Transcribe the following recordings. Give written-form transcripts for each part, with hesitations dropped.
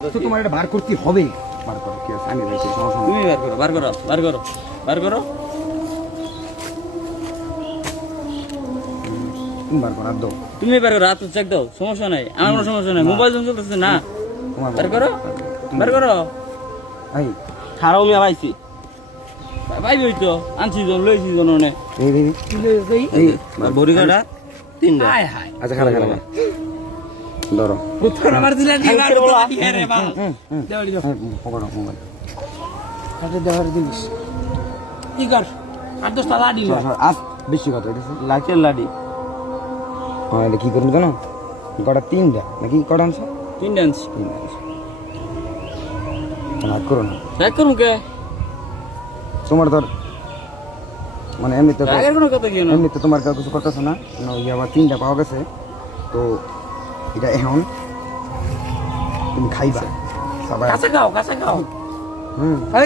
তো তোমার এটা বার করতে হবে। বার করো, কি আছে আমি যাইছি, সমস্যা নেই। তুমি বার করো তুমি বার করো, আর দাও। তুমি বার করো, হাত চেক দাও, সমস্যা নাই, আমার কোনো সমস্যা নাই, মোবাইল যখন চলতেছে না। তোমার বার করো এই খারাপ লিয়া পাইছি পাইবি হইতো, আনছি জন লইছি জন অনেক এই এই বড়ি কাটা তিনটা। আচ্ছা খারাপ খারাপ ধরো। আমার দিলা দিলা রে বাল দেওয়ালি দাও পকড়ো মোবাইল। হাতে দেওয়ার জিনিস কি কর আর দোস্ত লাডি আস বেশি কথা এটা লাচের লাডি হ্যাঁ, এটা কি করবো জানো? কটা তিনটা নাকি কটা আনছো? তিনটা আনছি। তিনটা আনছো, রাগ করো না। চেক করুন কে তোমার ধর মানে এমনিতে তো আগের কোনো কথা কি না। এমনিতে তোমার কেউ কিছু করতেছে না, ওই আবার তিনটা পাওয়া গেছে। তো এটা এখন তুমি খাইবা সবাই। কাঁচা খাও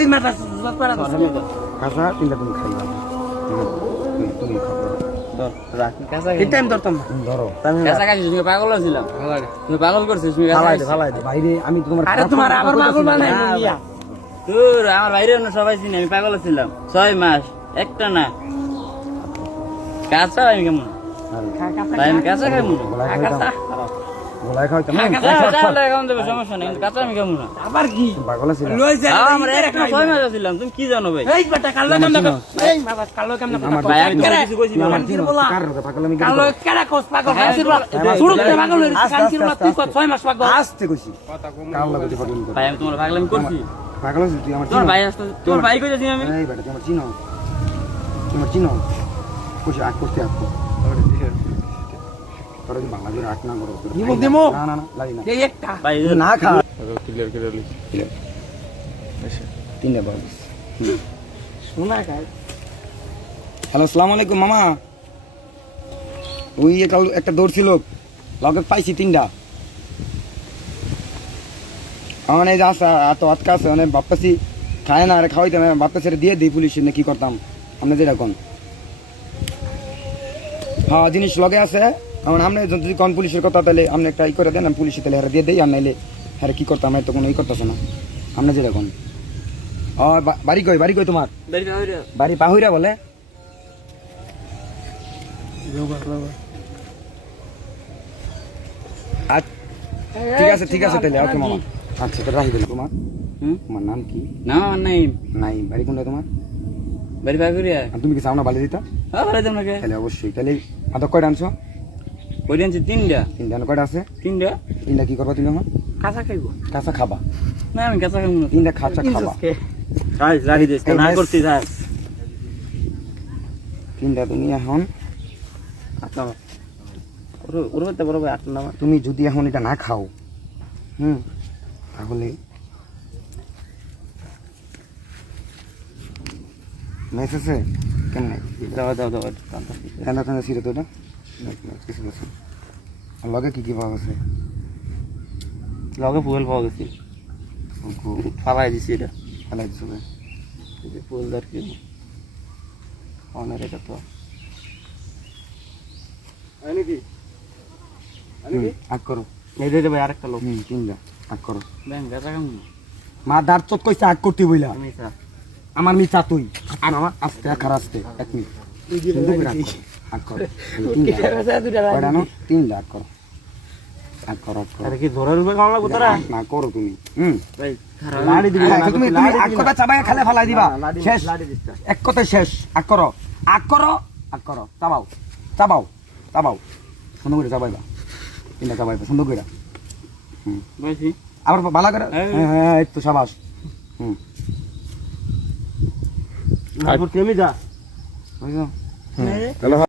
এই মাথা জত পারা কাঁচা তিনটা তুমি খাইবা। তুমি খাও, ধরো। ধর রাখি কাঁচা এই টাইম ধরতাম না ধরো কাঁচা খাইছিস, তুমি পাগল ছিলাম, তুমি পাগল করছিস, তুমি কাঁচা খাইছিস। বাইরে আমি তোমার আরে তোমার আবার পাগল বানাই নিয়া তোর আমার বাইরে অন্য সবাই চিনি, আমি পাগল ছিলাম 6 মাস একটা না। কাঁচা আমি কেমন ভাই, আমি কাঁচা খাই মনে কাঁচা গোলায় খাওয়াইতাম কেমন দেবে, সমস্যা নেই, কিন্তু কাঁচা আমি কেমন না। আবার কি পাগল ছিল। লই যা আমার একটা 6 মাস ছিলাম, তুমি কি জানো ভাই? এই বেটা কালো কাম না এই মাথা কালো কাম না ভাই আমি তো কিছু কইছি না। কানকির বলা কার কথা পাগল আমি কালো কেডা কোস পাগল কানকির বলা শুরু করে পাগল হইছে কানকির বলা তুই কত 6 মাস পাগল আসতে কইছি কাল লাগতে পাগল করে। ভাই আমি তোমার পাগলামি করছি? পাগল আছিস তুই আমার তোমার চিনো? ভাই আসতে, তোমার ভাই কইতাছি আমি। এই বেটা তুই আমার চিনো? তোমার চিনো? কইছি আট করতে আট কর। তোরা কি বাংলা দিয়ে আট না করো? দিমু না না না লাগি না। এই একটা ভাই না খা। ক্লিয়ার করে লিখ। তিনটা বাস। শোনা গায় হ্যালো, আসসালামু আলাইকুম মামা। ওই কাল একটা দৌড় ছিল, লগে পাইছি তিনটা। আমার এই যে আসা এত আটকা আছে, মানে বাপ্পাসি খায় না, আরে খাওয়াইতাম, বাপ্পাসি দিয়ে দিই পুলিশে না কি করতাম আপনি যেটা কোন। হ্যাঁ জিনিস লগে আছে, এখন আপনি যদি কোন পুলিশের কথা তাহলে আপনি একটা ই করে দেন, আমি পুলিশে তাহলে হারা দিয়ে দিই, আর নাইলে হ্যাঁ কি করতাম, তো কোনো ই করতেছে না আপনি যেটা কোন। ও বাড়ি কই তোমার? বাড়ি পাহুইরা বলে। ঠিক আছে তাহলে ওকে মামা। আচ্ছা তো রাখি দিল। তোমার তোমার নাম কি? না আমার নাই। নাই, বাড়ি কোনটা তোমার? বাড়ি পাগরিয়া। আর তুমি কি চাও না বালি দিতা? হ্যাঁ ভালো দেন নাকি? তাহলে অবশ্যই। তাহলে আদক কয়টা আনছো? কই আনছি তিনটা। তিনটা কয়টা আছে? তিনটা কি করবা তুমি এখন? কাঁচা খাইবো কাঁচা খাবা? না আমি কাঁচা খাবো না। তিনটা কাঁচা খাবা। গাইস রাখি দিস, না করছি স্যার। তিনটা তুমি এখন আচ্ছা ওরে তো বড় ভাই আট না। তুমি যদি এখন এটা না খাও তাহলে মেস আছে কেমন? দাও ঠান্ডা ঠান্ডা ছিল তো এটা। কিছু আছে আর লগে কি পাওয়া গেছে? লগে ফুল পাওয়া গেছে, ফালাই দিছি এটা। ফেলাই দিছো গে? ফুলদার কি অনেক এটা তো আগ করো। এই দে ভাই আরেকটা লোক তিনটা আগ করো। ব্যাংক গাছা খাবো না মা দাঁত চত কইছে আগ করতে বইলা। আমি স্যার আমার মিচা তুই মামা আস্তে আখার আস্তে 1 মিনিট আগ করো। কয়টা নো? তিনটা আগ করো। আগ করো আগ করো। আরে কি ধরে রুবে কামলা কোতরা না করো তুমি। ভাই খারাপ লাড়ি দিবি না, তুমি আগ কথা চাবাই খালে ফালাই দিবা। শেষ, এক কথায় শেষ। আগ করো চাবাও সুন্দর করে চাবাইবা। তিনটা চাবাইবা সুন্দর করে। বলছি আবার ভালো করে। হ্যাঁ এই তো সাবাস। আর তুমি যা বুঝছো?